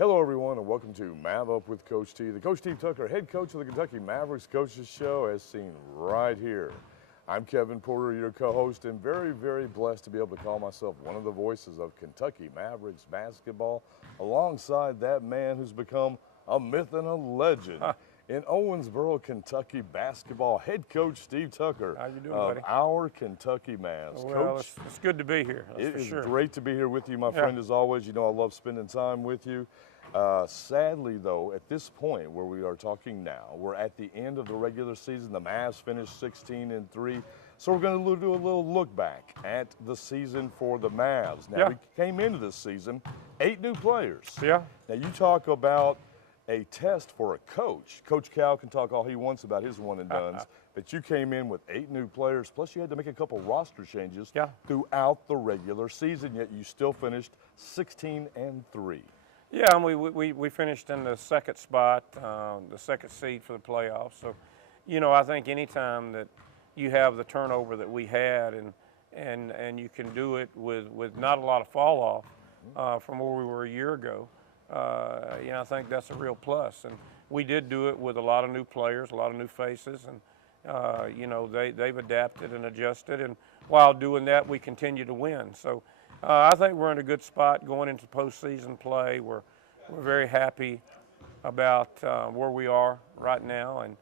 Hello, everyone, and welcome to MavUp with Coach T. The Coach Steve Tucker, head coach of the Kentucky Mavericks Coaches Show, as seen right here. I'm Kevin Porter, your co-host, and very, very blessed to be able to call myself one of the voices of Kentucky Mavericks basketball, alongside that man who's become a myth and a legend in Owensboro, Kentucky basketball, head coach Steve Tucker. How you doing, of buddy? Our Kentucky Mavs. Well, Coach, it's good to be here. That's it for is sure. great to be here with you, my friend, as always. You know I love spending time with you. Sadly, though, at this point where we are talking now, we're at the end of the regular season. The Mavs finished 16-3. So we're going to do a little look back at the season for the Mavs. Now, we came into this season 8 new players. Yeah. Now, you talk about a test for a coach. Coach Cal can talk all he wants about his one-and-dones, but you came in with 8 new players, plus you had to make a couple roster changes throughout the regular season, yet you still finished 16-3. Yeah, and we finished in the second spot, the second seed for the playoffs. So, you know, I think anytime that you have the turnover that we had and you can do it with not a lot of fall off from where we were a year ago, you know, I think that's a real plus. And we did do it with a lot of new players, a lot of new faces, and, you know, they've adapted and adjusted. And while doing that, we continue to win. So I think we're in a good spot going into postseason play. We're very happy about where we are right now. And,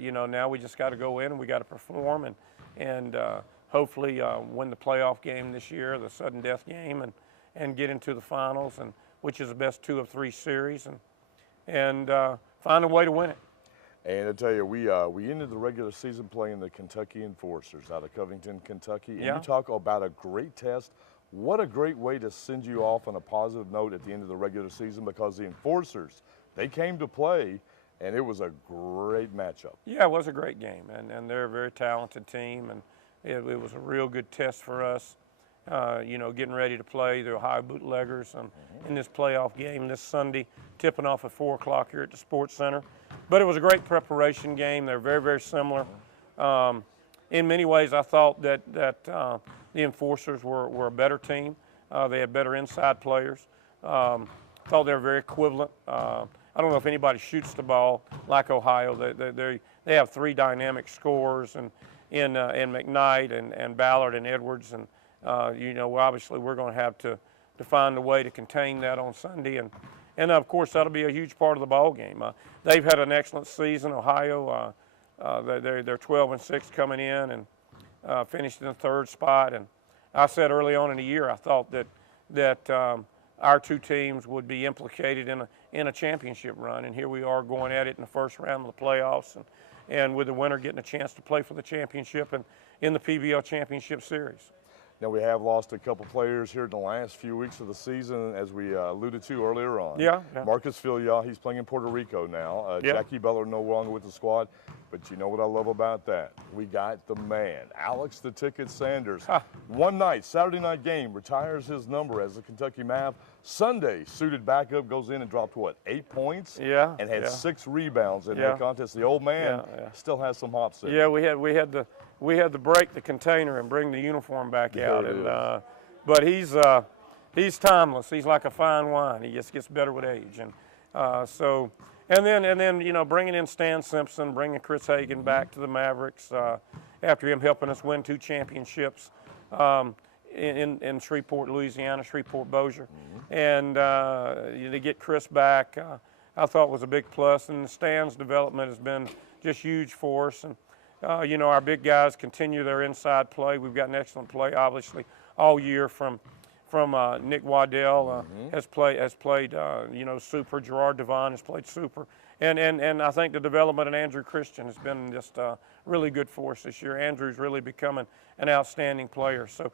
you know, now we just got to go in and we got to perform and hopefully win the playoff game this year, the sudden death game, and get into the finals, and which is the best 2 of 3 series, and find a way to win it. And I tell you, we ended the regular season playing the Kentucky Enforcers out of Covington, Kentucky. And you talk about a great test. What a great way to send you off on a positive note at the end of the regular season, because the Enforcers, they came to play, and it was a great matchup. Yeah, it was a great game, and they're a very talented team, and it was a real good test for us. You know, getting ready to play the Ohio Bootleggers in this playoff game this Sunday, tipping off at 4 o'clock here at the Sports Center. But it was a great preparation game. They're very, very similar. In many ways, I thought that the Enforcers were a better team. They had better inside players. Thought they were very equivalent. I don't know if anybody shoots the ball like Ohio. They have 3 dynamic scorers in McKnight and Ballard and Edwards, and you know, obviously we're going to have to find a way to contain that on Sunday, and of course that'll be a huge part of the ball game. They've had an excellent season. Ohio, they're 12-6 coming in and finished in the 3rd spot. And I said early on in the year I thought that our 2 teams would be implicated in a championship run, and here we are going at it in the first round of the playoffs, and with the winner getting a chance to play for the championship and in the PBL Championship Series. Now, we have lost a couple players here in the last few weeks of the season, as we alluded to earlier on. Yeah. Marcus Filial, he's playing in Puerto Rico now. Jackie Butler no longer with the squad. But you know what I love about that? We got the man, Alex the Ticket Sanders. One night, Saturday night game, retires his number as a Kentucky Mav. Sunday, suited back up, goes in and dropped, what, 8 points? Yeah. And had 6 rebounds in that contest. The old man still has some hops in. Yeah, we had to break the container and bring the uniform back out. And but he's timeless. He's like a fine wine. He just gets better with age. And so. And then you know, bringing in Stan Simpson, bringing Chris Hagan back to the Mavericks after him helping us win 2 championships in Shreveport, Louisiana, Shreveport-Bossier. And to get Chris back, I thought was a big plus. And Stan's development has been just huge for us. And you know, our big guys continue their inside play. We've got an excellent play, obviously, all year from Nick Waddell has played you know, super. Gerard Devon has played super, and I think the development of Andrew Christian has been just really good for us this year. Andrew's really becoming an outstanding player. So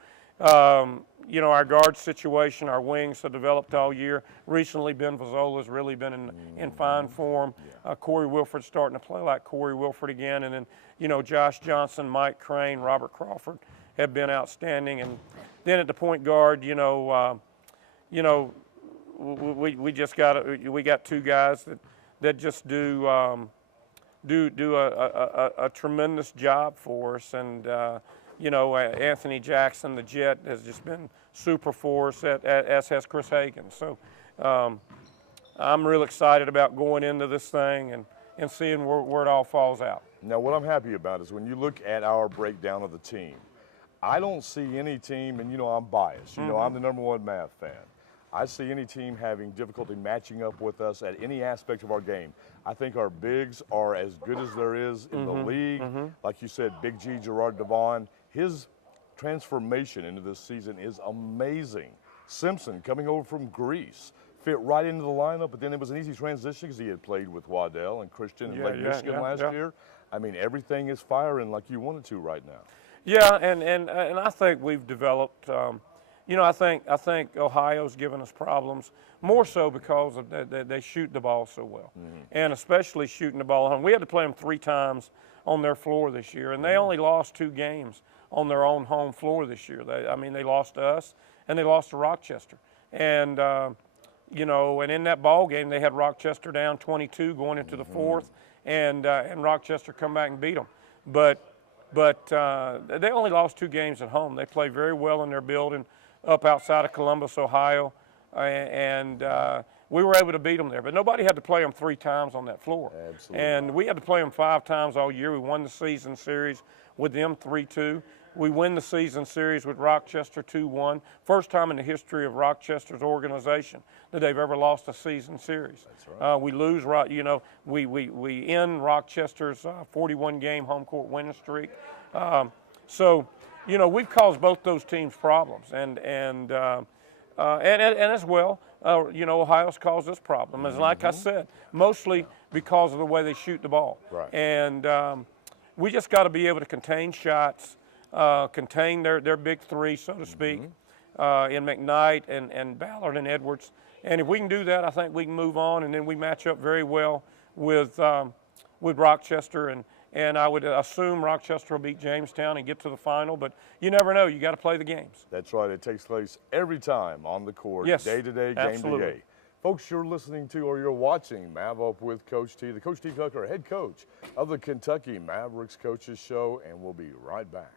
you know, our guard situation, our wings have developed all year. Recently, Ben Vazzola's really been in fine form. Corey Wilford's starting to play like Corey Wilford again, and then you know, Josh Johnson, Mike Crane, Robert Crawford have been outstanding. And then at the point guard, we got 2 guys that just do a tremendous job for us, and Anthony Jackson, the Jet, has just been super for us, as has Chris Hagan. So I'm real excited about going into this thing and seeing where it all falls out. Now, what I'm happy about is when you look at our breakdown of the team, I don't see any team, and you know I'm biased. You know I'm the #1 Mav fan. I see any team having difficulty matching up with us at any aspect of our game. I think our bigs are as good as there is in the league. Like you said, Big G, Gerard Devon, his transformation into this season is amazing. Simpson coming over from Greece, fit right into the lineup, but then it was an easy transition because he had played with Waddell and Christian in Lake Michigan last year. I mean, everything is firing like you want it to right now. Yeah, and I think we've developed. You know, I think Ohio's given us problems more so because of they shoot the ball so well, and especially shooting the ball home. We had to play them 3 times on their floor this year, and they only lost 2 games on their own home floor this year. They lost to us and they lost to Rochester, and you know, and in that ball game they had Rochester down 22 going into the 4th, and Rochester come back and beat them, but they only lost 2 games at home. They played very well in their building up outside of Columbus, Ohio, and we were able to beat them there. But nobody had to play them 3 times on that floor. Absolutely. And we had to play them 5 times all year. We won the season series with them 3-2. We win the season series with Rochester 2-1. First time in the history of Rochester's organization that they've ever lost a season series. That's right. We lose, you know, we end Rochester's 41-game home court winning streak. So, you know, we've caused both those teams problems, and as well, you know, Ohio's caused us problems. And like I said, mostly because of the way they shoot the ball. Right. And we just got to be able to contain shots, contain their big 3, so to speak, in McKnight and Ballard and Edwards. And if we can do that, I think we can move on. And then we match up very well with Rochester, and I would assume Rochester will beat Jamestown and get to the final, but you never know. You got to play the games. That's right. It takes place every time on the court, day to day, game to game. Folks, you're listening to or you're watching MavUp with Coach T, the Coach T Tucker, head coach of the Kentucky Mavericks Coaches Show, and we'll be right back.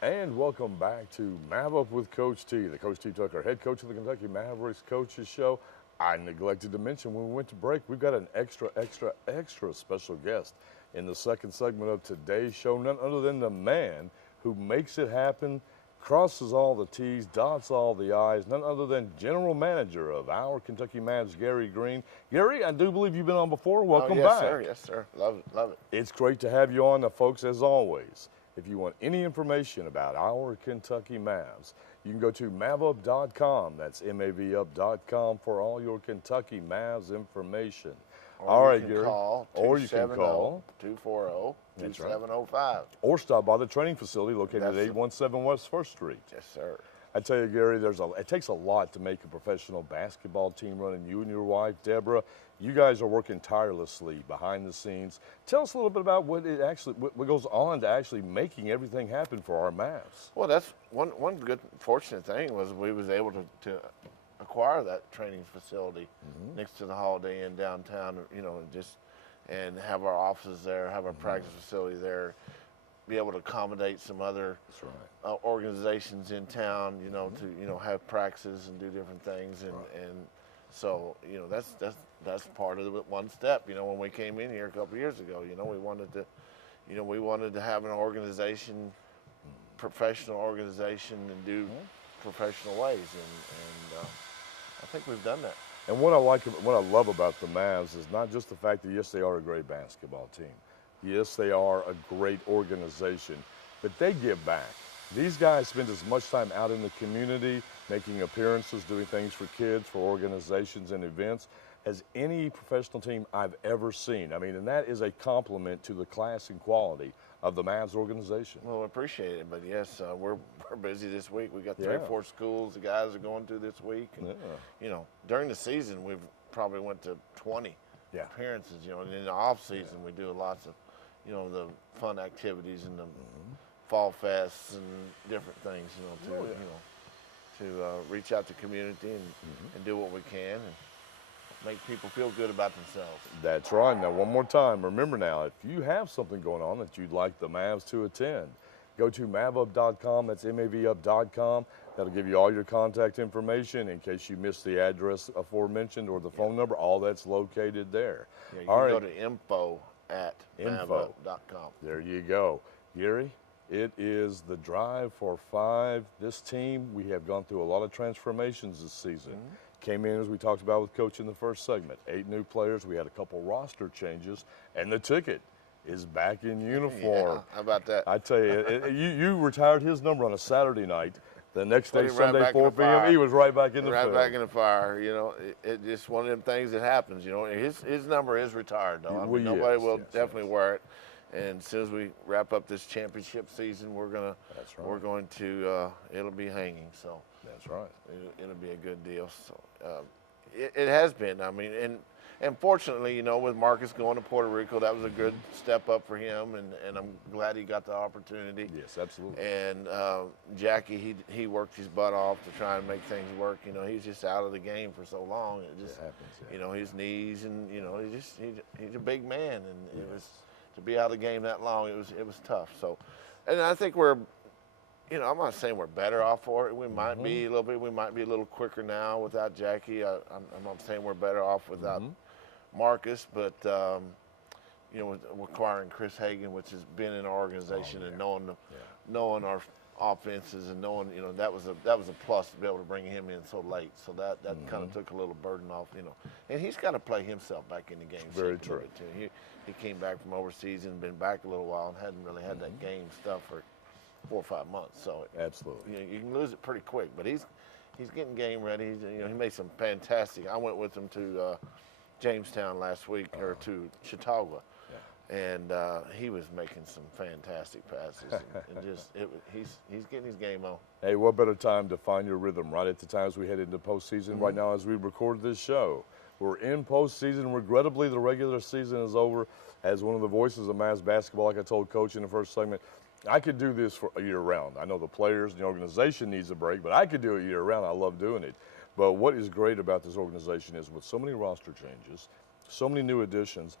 And welcome back to MavUp with Coach T, the Coach T Tucker, head coach of the Kentucky Mavericks Coaches Show. I neglected to mention when we went to break, we've got an extra special guest in the second segment of today's show, none other than the man who makes it happen, crosses all the T's, dots all the I's, none other than general manager of our Kentucky Mavs, Gary Green. Gary, I do believe you've been on before. Welcome back. Yes, sir. Love it, love it. It's great to have you on, folks, as always. If you want any information about our Kentucky Mavs, you can go to MavUp.com. That's MAVUp.com for all your Kentucky Mavs information. All right, Gary. Or you can call 240-2705. Or stop by the training facility located at 817 West 1st Street. Yes, sir. I tell you, Gary, it takes a lot to make a professional basketball team run, and you and your wife, Deborah, you guys are working tirelessly behind the scenes. Tell us a little bit about what goes on to actually making everything happen for our Mavs. Well, that's one good fortunate thing was we was able to acquire that training facility next to the Holiday Inn downtown, you know, and have our offices there, have our practice facility there, be able to accommodate some other organizations in town, you know, to have practices and do different things, and so, you know, that's that's part of the one step. You know, when we came in here a couple of years ago, you know, we wanted to have an organization, professional organization, and do professional ways, and I think we've done that. And what I love about the Mavs is not just the fact that, yes, they are a great basketball team. Yes, they are a great organization, but they give back. These guys spend as much time out in the community, making appearances, doing things for kids, for organizations and events, as any professional team I've ever seen. I mean, and that is a compliment to the class and quality of the Mavs organization. Well, I appreciate it, but yes, we're busy this week. We got 3 or 4 schools the guys are going to this week. And, you know, during the season, we've probably went to 20 appearances, you know, and in the off season, we do lots of, you know, the fun activities and the fall fests and different things, you know, to reach out to the community and do what we can and make people feel good about themselves. That's right. Now, one more time, remember now, if you have something going on that you'd like the Mavs to attend, go to MavUp.com. That's MavUp.com. That'll give you all your contact information in case you missed the address aforementioned or the phone number. All that's located there. Yeah, you all can right. go to info@MavUp.com. There you go. Gary, it is the Drive for 5. This team, we have gone through a lot of transformations this season. Came in, as we talked about with Coach in the first segment, 8 new players. We had a couple roster changes, and the ticket is back in uniform. Yeah, how about that? I tell you, you retired his number on a Saturday night. The next day, Right Sunday, back in 4 the p.m., fire. he was right back in the Right field. back in the fire. You know, it just one of them things that happens. You know, his number is retired though. I mean, nobody will definitely wear it. And as soon as we wrap up this championship season, we're going to it'll be hanging. So that's right. It'll be a good deal. So it has been. I mean, and fortunately, you know, with Marcus going to Puerto Rico, that was a good step up for him, and I'm glad he got the opportunity. Yes, absolutely. And Jackie, he worked his butt off to try and make things work. You know, he's just out of the game for so long. It just happens. You know, his knees, and you know, he's a big man, and it was to be out of the game that long. It was tough. So, and I think we're. You know, I'm not saying we're better off for it. We might be a little bit. We might be a little quicker now without Jackie. I'm not saying we're better off without Marcus, but you know, with acquiring Chris Hagan, which has been in our organization, and knowing our offenses and knowing, you know, that was a plus to be able to bring him in so late. So that kind of took a little burden off, you know. And he's got to play himself back in the game. Very true. He came back from overseas and been back a little while and hadn't really had that game stuff for 4 or 5 months. So absolutely, you know, you can lose it pretty quick. But he's getting game ready. You know, he made some fantastic. I went with him to Jamestown last week, or to Chautauqua, and he was making some fantastic passes. and just he's getting his game on. Hey, what better time to find your rhythm right at the times we head into postseason? Right now, as we record this show, we're in postseason. Regrettably, the regular season is over. As one of the voices of Mavs basketball, like I told Coach in the first segment, I could do this for a year round. I know the players and the organization needs a break, but I could do it year round. I love doing it. But what is great about this organization is with so many roster changes, so many new additions,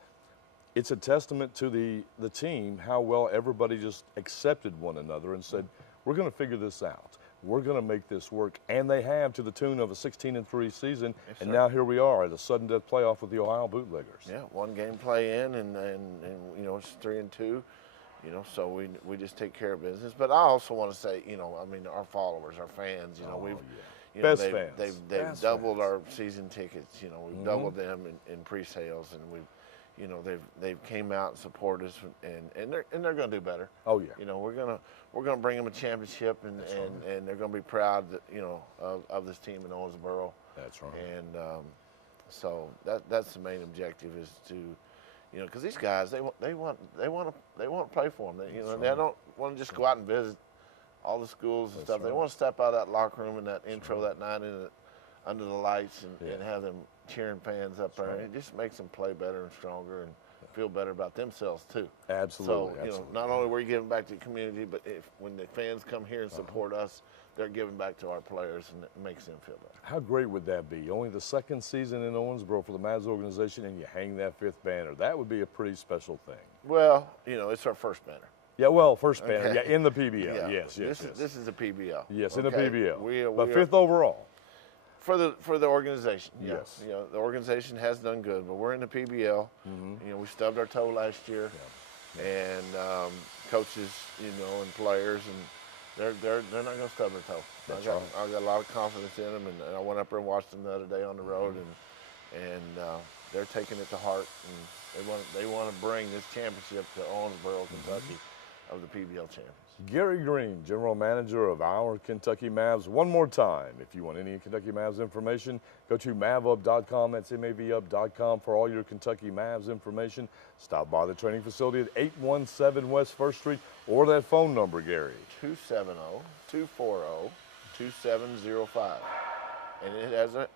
it's a testament to the team, how well everybody just accepted one another and said, we're going to figure this out. We're going to make this work. And they have, to the tune of a 16-3 season. Yes, and now here we are at a sudden death playoff with the Ohio Bootleggers. Yeah, 1 game play in, and you know, it's 3-2. You know, so we just take care of business. But I also want to say, you know, I mean, our followers, our fans, you know, you know, they've doubled our season tickets. You know, we've doubled them in pre-sales, and you know, they've came out and supported us, and they're going to do better. Oh yeah. You know, we're gonna bring them a championship, and they're going to be proud that, you know, of this team in Owensboro. That's right. And so that's the main objective, is to, you know, because these guys, they want to play for them. You know, they don't want to just go out and visit all the schools and stuff. They want to step out of that locker room and that intro that night under the lights and have them cheering fans up there. It just makes them play better and stronger and feel better about themselves too. Absolutely. So, you know, not only we're giving back to the community, but when the fans come here and support us, they're giving back to our players, and it makes them feel better. How great would that be? Only the second season in Owensboro for the Mavs organization, and you hang that 5th banner. That would be a pretty special thing. Well, you know, it's our first banner. Yeah, well, first banner, in the PBL. Yeah. Yes. This is a PBL. Yes, in the PBL. We but 5th overall. For the organization, yeah. Yes. You know, the organization has done good, but we're in the PBL. You know, we stubbed our toe last year, and coaches, you know, and players, and they're not going to stub their toe. That's I right. got a lot of confidence in them, and I went up there and watched them the other day on the road, and they're taking it to heart, and they want to bring this championship to Owensboro, Kentucky, of the PBL champions. Gary Green, General Manager of our Kentucky Mavs. One more time, if you want any Kentucky Mavs information, go to MavUp.com. That's MavUp.com for all your Kentucky Mavs information. Stop by the training facility at 817 West 1st Street or that phone number, Gary. 270-240-2705. And it has an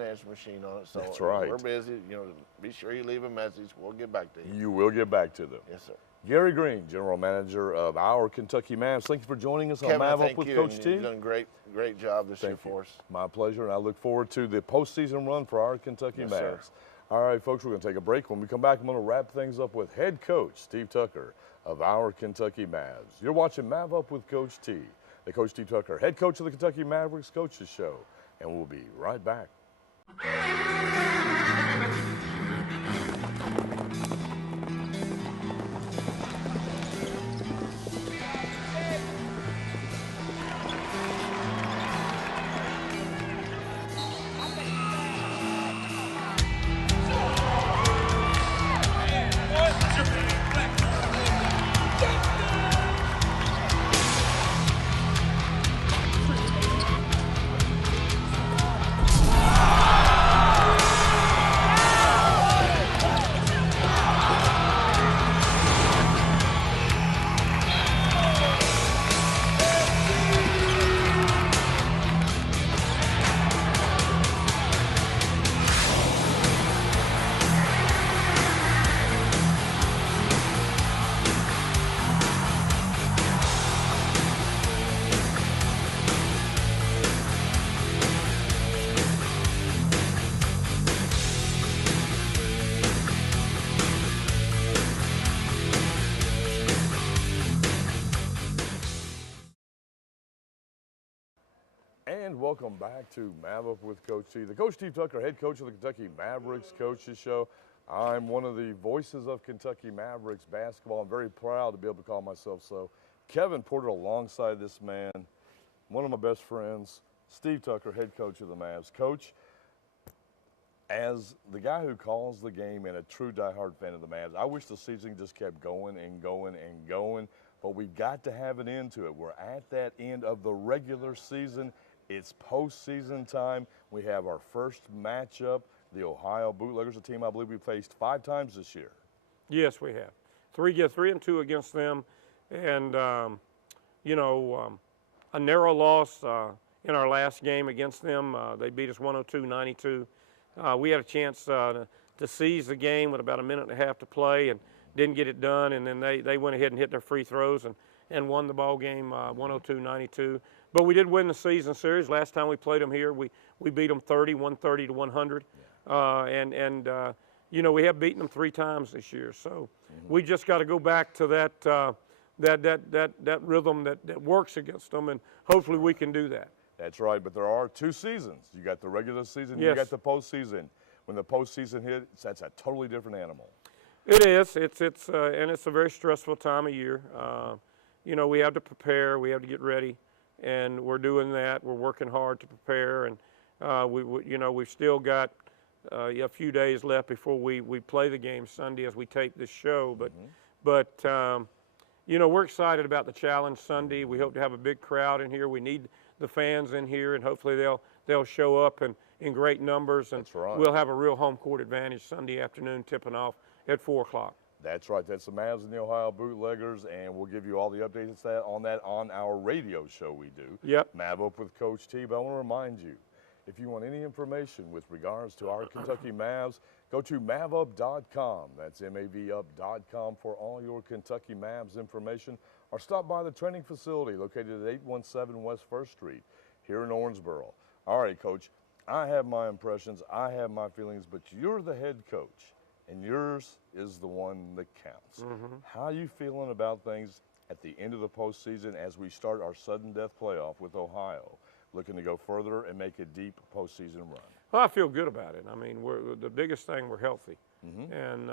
answer machine on it. So That's right. We're busy. You know, be sure you leave a message. We'll get back to you. You will get back to them. Yes, sir. Gary Green, General Manager of our Kentucky Mavs. Thank you for joining us Kevin, on MavUp thank with you. Coach T. You've done a great job this year for us. My pleasure, and I look forward to the postseason run for our Kentucky Yes, Mavs. sir. All right, folks, we're going to take a break. When we come back, I'm going to wrap things up with head coach Steve Tucker of our Kentucky Mavs. You're watching MavUp with Coach T, the Coach T Tucker, head coach of the Kentucky Mavericks Coaches Show, and we'll be right back. And welcome back to MavUp with Coach T, the Coach Steve Tucker, head coach of the Kentucky Mavericks Coaches Show. I'm one of the voices of Kentucky Mavericks basketball. I'm very proud to be able to call myself so. Kevin Porter alongside this man, one of my best friends, Steve Tucker, head coach of the Mavs. Coach, as the guy who calls the game and a true diehard fan of the Mavs, I wish the season just kept going and going and going, but we've got to have an end to it. We're at that end of the regular season. It's postseason time. We have our first matchup, the Ohio Bootleggers, a team I believe we faced 5 times this year. Yes, we have. 3-2 against them, and a narrow loss in our last game against them. They beat us 102-92. We had a chance to seize the game with about a minute and a half to play, and didn't get it done. And then they went ahead and hit their free throws and won the ball game 102-92. But we did win the season series. Last time we played them here, we beat them 130-100. We have beaten them 3 times this year. So we just got to go back to that rhythm that works against them, and hopefully we can do that. That's right, but there are 2 seasons. You got the regular season, yes. You got the postseason. When the postseason hits, that's a totally different animal. It is. And it's a very stressful time of year. We have to prepare. We have to get ready, and we're doing that. We're working hard to prepare, and we've still got a few days left before we play the game Sunday as we tape this show. But we're excited about the challenge Sunday. We hope to have a big crowd in here. We need the fans in here, and hopefully they'll show up in great numbers, and That's right. We'll have a real home court advantage Sunday afternoon, tipping off at 4 o'clock. That's right. That's the Mavs and the Ohio Bootleggers, and we'll give you all the updates on our radio show we do. Yep. MavUp with Coach T. But I want to remind you, if you want any information with regards to our Kentucky Mavs, go to MavUp.com. That's MavUp.com for all your Kentucky Mavs information, or stop by the training facility located at 817 West 1st Street here in Owensboro. All right, Coach, I have my impressions, I have my feelings, but you're the head coach, and yours is the one that counts. How are you feeling about things at the end of the postseason as we start our sudden death playoff with Ohio? looking to go further and make a deep postseason run? Well, I feel good about it. I mean, the biggest thing, we're healthy. And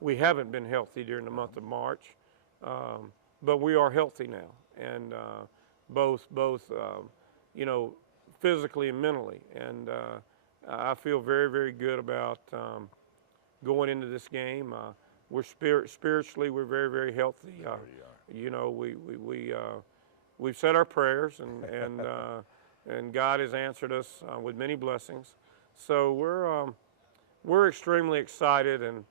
we haven't been healthy during the month of March, but we are healthy now. And both you know, physically and mentally. And I feel very, very good about going into this game. We're spiritually, we're very, very healthy. You know, we've said our prayers, and God has answered us with many blessings. So we're extremely excited, and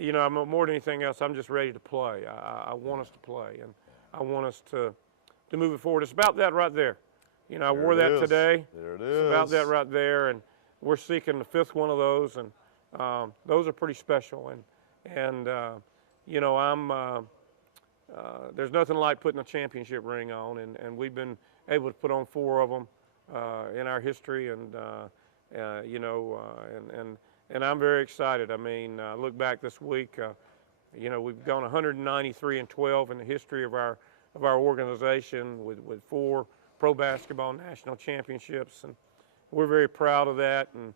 you know, more than anything else, I'm just ready to play. I want us to play, and I want us to move it forward. It's about that right there. You know, I wore that today. There it is. It's about that right there, and we're seeking the 5th one of those, and those are pretty special. And you know, there's nothing like putting a championship ring on, and we've been able to put on 4 of them in our history, and you know, and I'm very excited. I mean, look back this week. You know, we've gone 193-12 in the history of our organization with 4 pro basketball national championships, and we're very proud of that. And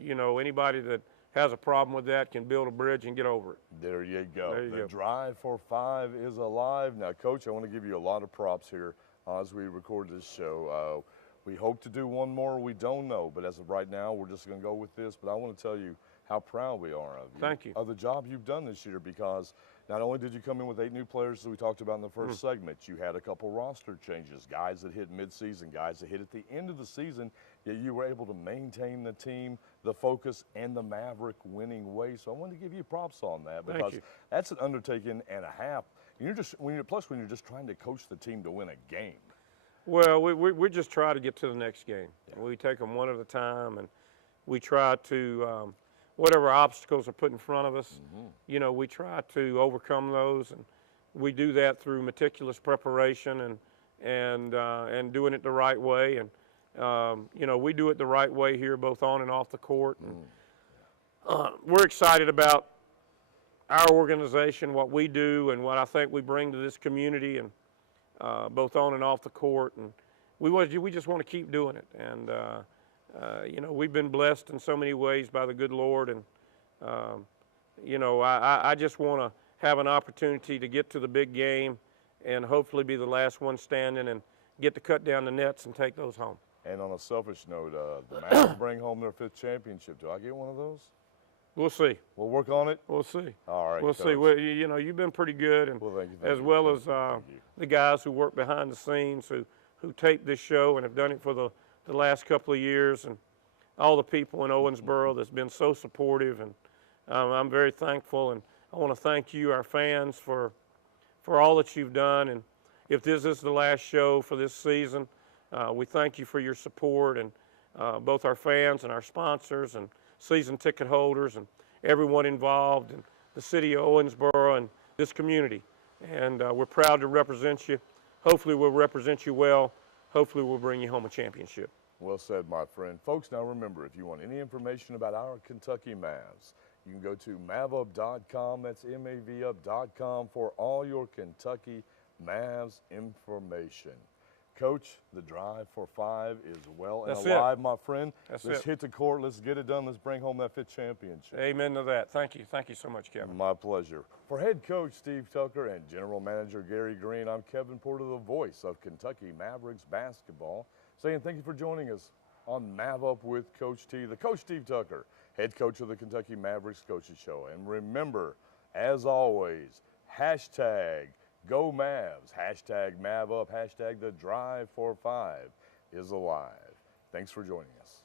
you know, anybody that has a problem with that can build a bridge and get over it. There you go. There you the go. Drive for 5 is alive. Now, Coach, I want to give you a lot of props here as we record this show. We hope to do one more. We don't know, but as of right now, we're just going to go with this. But I want to tell you how proud we are of you. Thank you. Of the job you've done this year, because not only did you come in with 8 new players, as we talked about in the first segment, you had a couple roster changes, guys that hit midseason, guys that hit at the end of the season, yet you were able to maintain the team, the focus, and the Maverick winning way. So I want to give you props on that, because that's an undertaking and a half. And you're just, when you're just trying to coach the team to win a game. Well, we just try to get to the next game. Yeah. We take them one at a time, and we try to, whatever obstacles are put in front of us, you know, we try to overcome those, and we do that through meticulous preparation and doing it the right way. And you know, we do it the right way here, both on and off the court. And, we're excited about our organization, what we do, and what I think we bring to this community, and both on and off the court. And we just want to keep doing it. And you know, we've been blessed in so many ways by the good Lord, and you know, I just want to have an opportunity to get to the big game and hopefully be the last one standing and get to cut down the nets and take those home. And on a selfish note, the Mavs bring home their 5th championship. Do I get one of those? We'll see. We'll work on it? We'll see. All right, we'll Coach. see. Well, you know, you've been pretty good, and well, thank you, as well as the guys who work behind the scenes, who tape this show and have done it for the last couple of years, and all the people in Owensboro that's been so supportive. And I'm very thankful, and I want to thank you, our fans, for all that you've done. And if this is the last show for this season, we thank you for your support, and both our fans and our sponsors and season ticket holders and everyone involved in the city of Owensboro and this community. And we're proud to represent you. Hopefully we'll represent you well. Hopefully we'll bring you home a championship. Well said, my friend. Folks, now remember, if you want any information about our Kentucky Mavs, you can go to MavUp.com. That's MavUp.com for all your Kentucky Mavs information. Coach, the Drive for 5 is well and alive, my friend. Let's hit the court. Let's get it done. Let's bring home that 5th championship. Amen to that. Thank you. Thank you so much, Kevin. My pleasure. For head coach Steve Tucker and general manager Gary Green, I'm Kevin Porter, the voice of Kentucky Mavericks basketball, saying thank you for joining us on MavUp with Coach T, the Coach Steve Tucker, head coach of the Kentucky Mavericks Coaches Show. And remember, as always, hashtag Go Mavs, hashtag MavUp, hashtag the Drive for 5 is alive. Thanks for joining us.